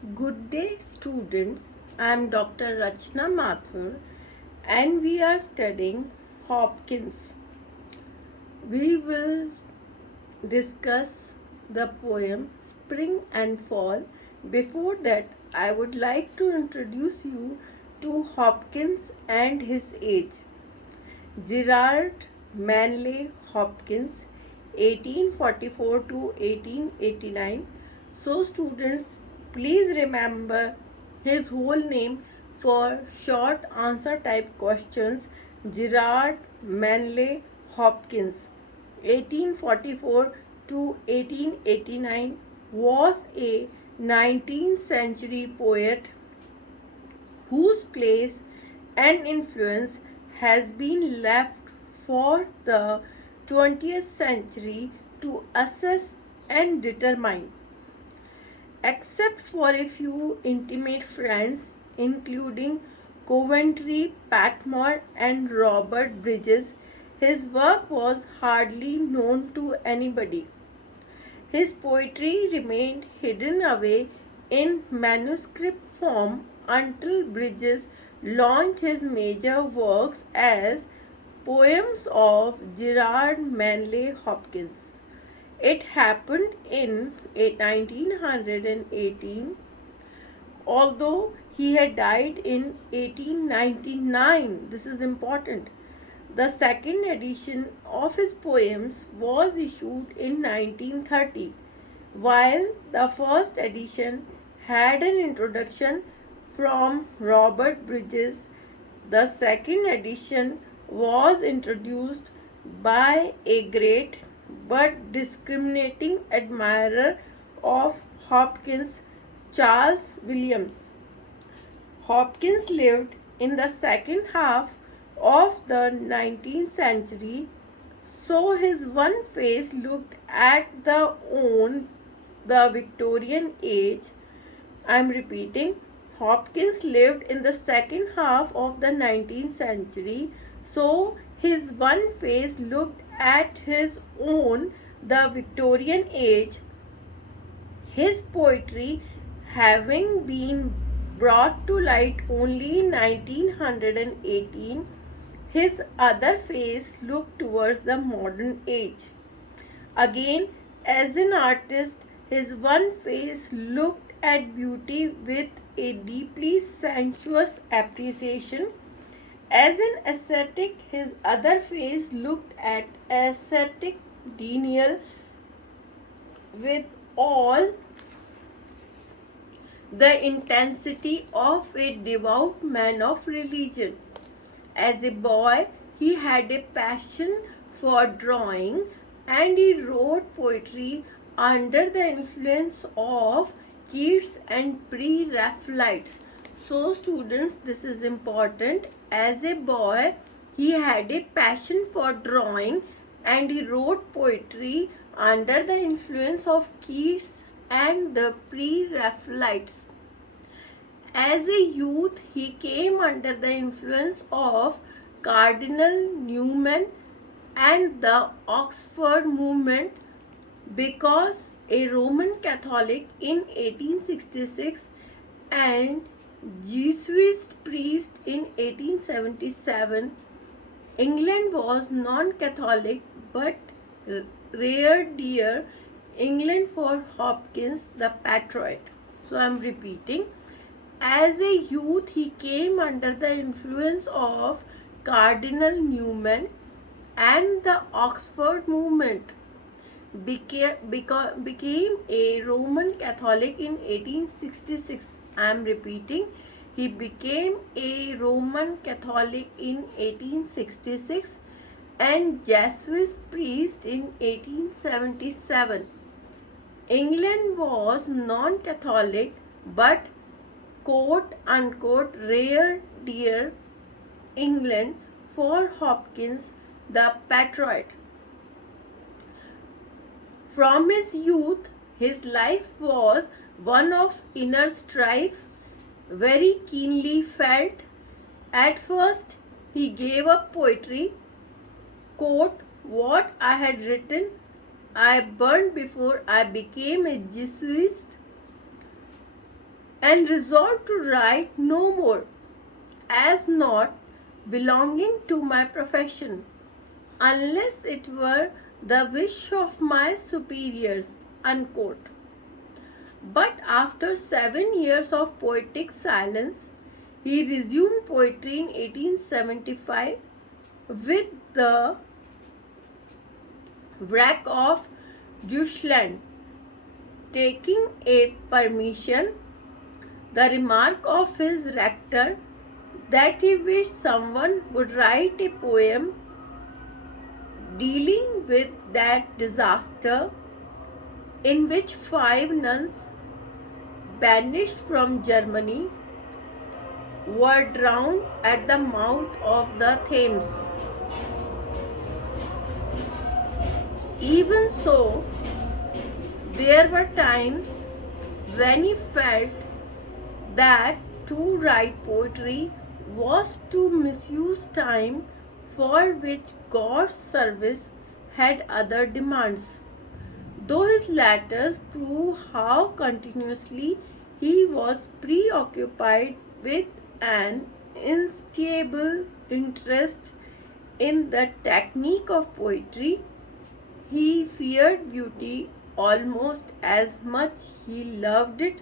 Good day, students. I am Dr. Rachna Mathur and we are studying Hopkins. We will discuss the poem Spring and Fall. Before that, I would like to introduce you to Hopkins and his age. Gerard Manley Hopkins, 1844 to 1889. So, students, please remember his whole name for short answer type questions. Gerard Manley Hopkins, 1844 to 1889, was a 19th century poet whose place and influence has been left for the 20th century to assess and determine. Except for a few intimate friends, including Coventry, Patmore, and Robert Bridges, his work was hardly known to anybody. His poetry remained hidden away in manuscript form until Bridges launched his major works as Poems of Gerard Manley Hopkins. It happened in 1918, although he had died in 1899. This is important. The second edition of his poems was issued in 1930, while the first edition had an introduction from Robert Bridges. The second edition was introduced by a great but discriminating admirer of Hopkins, Charles Williams. Hopkins lived in the second half of the 19th century, so his one face looked at the Victorian age. I am repeating, Hopkins lived in the second half of the 19th century, so his one face looked at his own the Victorian age. His poetry having been brought to light only in 1918, his other face looked towards the modern age. Again, as an artist, his one face looked at beauty with a deeply sensuous appreciation. As an ascetic, his other face looked at ascetic denial with all the intensity of a devout man of religion. As a boy, he had a passion for drawing and he wrote poetry under the influence of Keats and pre-Raphaelites. So, students, this is important. As a boy, he had a passion for drawing and he wrote poetry under the influence of Keats and the pre-Raphaelites. As a youth, he came under the influence of Cardinal Newman and the Oxford movement because a Roman Catholic in 1866 and Jesuit priest in 1877. England was non-Catholic but reared dear England for Hopkins, the patriot. So I am repeating. As a youth, he came under the influence of Cardinal Newman and the Oxford movement. Became a Roman Catholic in 1866. I am repeating. He became a Roman Catholic in 1866 and Jesuit priest in 1877. England was non-Catholic but quote unquote rare dear England for Hopkins, the patriot. From his youth, his life was one of inner strife, very keenly felt. At first, he gave up poetry. Quote, what I had written, I burned before I became a Jesuit. and resolved to write no more, as not belonging to my profession, unless it were the wish of my superiors. Unquote. But after 7 years of poetic silence, he resumed poetry in 1875 with the wreck of Deutschland, taking a permission, the remark of his rector that he wished someone would write a poem dealing with that disaster in which 5 nuns banished from Germany were drowned at the mouth of the Thames. Even so, there were times when he felt that to write poetry was to misuse time for which God's service had other demands. Though his letters prove how continuously he was preoccupied with an insatiable interest in the technique of poetry, he feared beauty almost as much he loved it,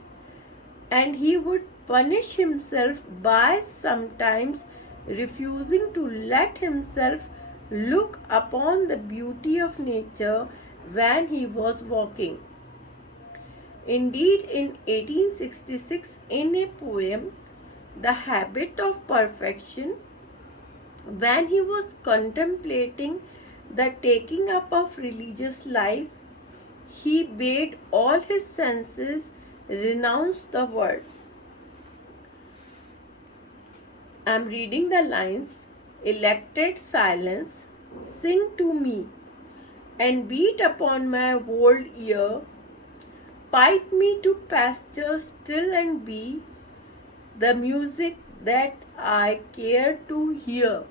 and he would punish himself by sometimes refusing to let himself look upon the beauty of nature when he was walking. Indeed, in 1866, in a poem, The Habit of Perfection, when he was contemplating the taking up of religious life, he bade all his senses renounce the world. I am reading the lines. Elected silence, sing to me, and beat upon my old ear. Pipe me to pasture still and be the music that I care to hear.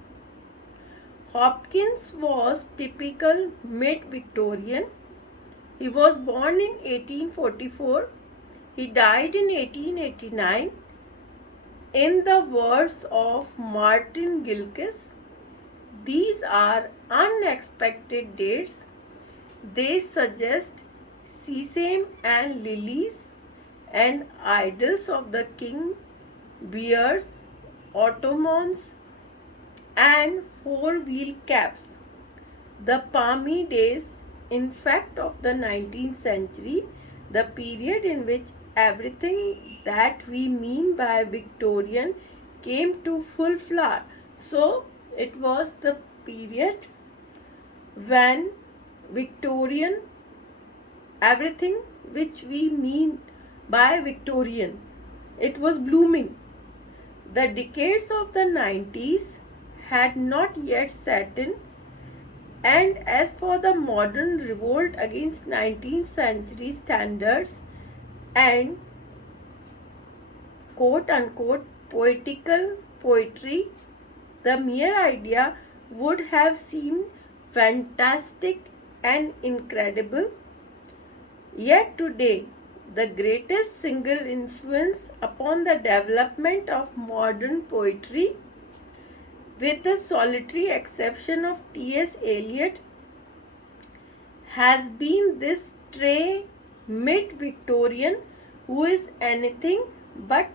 Hopkins was typical mid-Victorian. He was born in 1844. He died in 1889. In the words of Martin Gilkes, these are unexpected dates. They suggest sesame and lilies and idols of the king, bears, ottomans, and four-wheel cabs. The palmy days, in fact, of the 19th century, the period in which everything that we mean by Victorian came to full flower. So, it was the period when Victorian, everything which we mean by Victorian, it was blooming. The decades of the 90s had not yet set in, and as for the modern revolt against 19th century standards and quote unquote poetical poetry, the mere idea would have seemed fantastic and incredible. Yet today, the greatest single influence upon the development of modern poetry, with the solitary exception of T.S. Eliot, has been this stray mid-Victorian who is anything but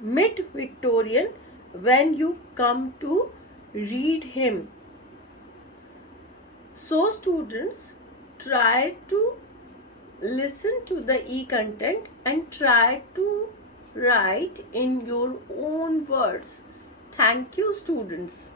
mid-Victorian when you come to read him. So students, try to listen to the e-content and try to write in your own words. Thank you, students.